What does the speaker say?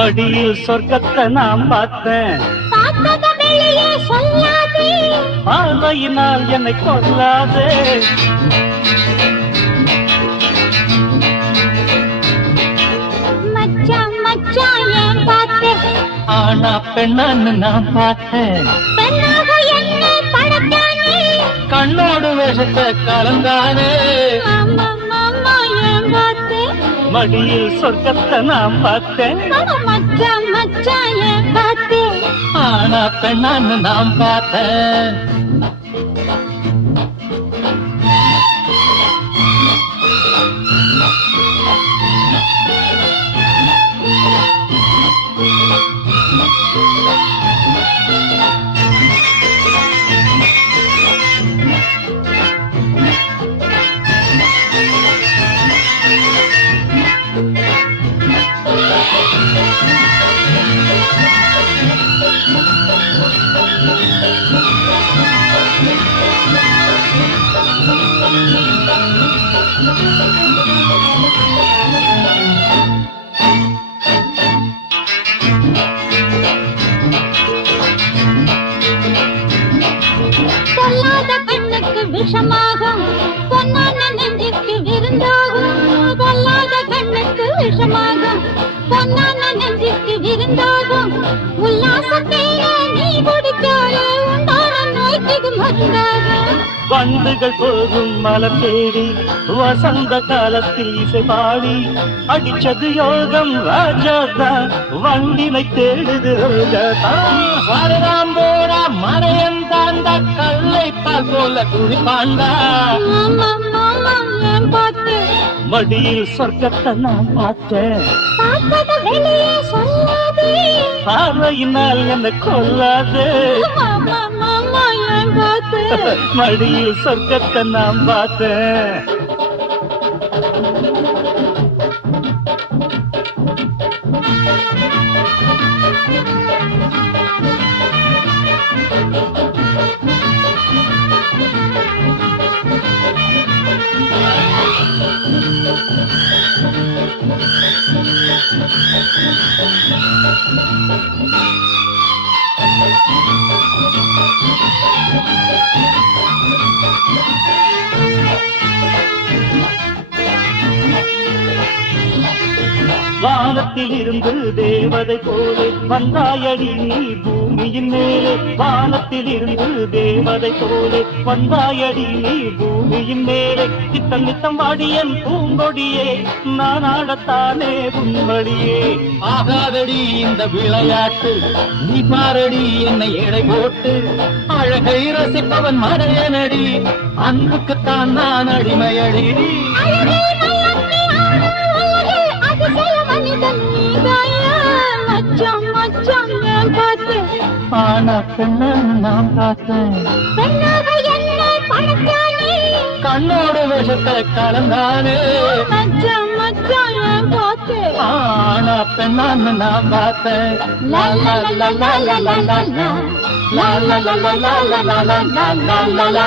மடியில் சொர்க்கத்தை நான் பார்த்தேன். பார்வையினால் என்னை கொல்லாதே. மச்சான் மச்சான் ஏன் பார்த்தேன்? ஆனா பெண்ணான்னு நான் பார்த்தேன். பெண்ணாக என்ன படைத்தானே? கண்ணோடு வேஷத்தை கலந்தானே. மாமா மாமா ஏன் பார்த்தேன்? மடியில் சொர்க்கத்தை நான் பார்த்தேன். மச்சான் மச்சான் ஏன் பார்த்தேன்? ஆனா பெண்ணான்னு நான் பார்த்தேன். பொல்லாத கண்ணுக்கு விஷமாகும், பொன்னான நெஞ்சுக்கு விருந்தாகும். பொல்லாத கண்ணுக்கு விஷமாகும், பொன்னான நெஞ்சுக்கு விருந்தாகும். உல்லாசத்தையே நீ குடிச்சாலே உண்டான நோய்க்கு மருந்தாகும். வண்டுகள் போகும் மலம் தேடி வசந்த காலத்தில் இசை பாடி அடிச்சது யோகம் ராஜாதான் வண்டினை தேடுது ரோஜாதான். மறையன் தாண்ட கல்லை பால் போல குடிப்பாண்டா. மாமா மாமா ஏன் பார்த்தேன்? மடியில் சொர்க்கத்தை நான் பார்த்தேன். பார்த்தத வெளியே சொல்லாதே. பார்வையினால் என்னை கொல்லாதே. மாமா மாமா ஏன் பார்த்தேன்? மடியில் சொர்க்கத்தை நான் பார்த்தேன். வானத்தில் இருந்து தேவதை போலே வந்தாயடி நீ பூமியின் மேலே. வானத்தில் இருந்து தேவதை போலே வந்தாயடி நீ பூமியின் மேலே. நித்தம் நித்தம் வாடியன் பூங்கொடியே நான் ஆடத்தானே உன்வழியே. ஆகாதடி இந்த விளையாட்டு, நீ பாரடி என்னை எடை போட்டு. அழகை ரசிப்பவன் மறையனடி, அன்புக்குத்தான் நான் அடிமையடி. ஆனா பெண்ணான்னு நான் பார்த்தேன். கண்ணோடு விஷத்தை கலந்தானே. ஆனா பெண்ணான்னு நான் பார்த்தேன். லா லா லா லா லா லா லா லா லா லா லா லா லா லா லா லா லா லா.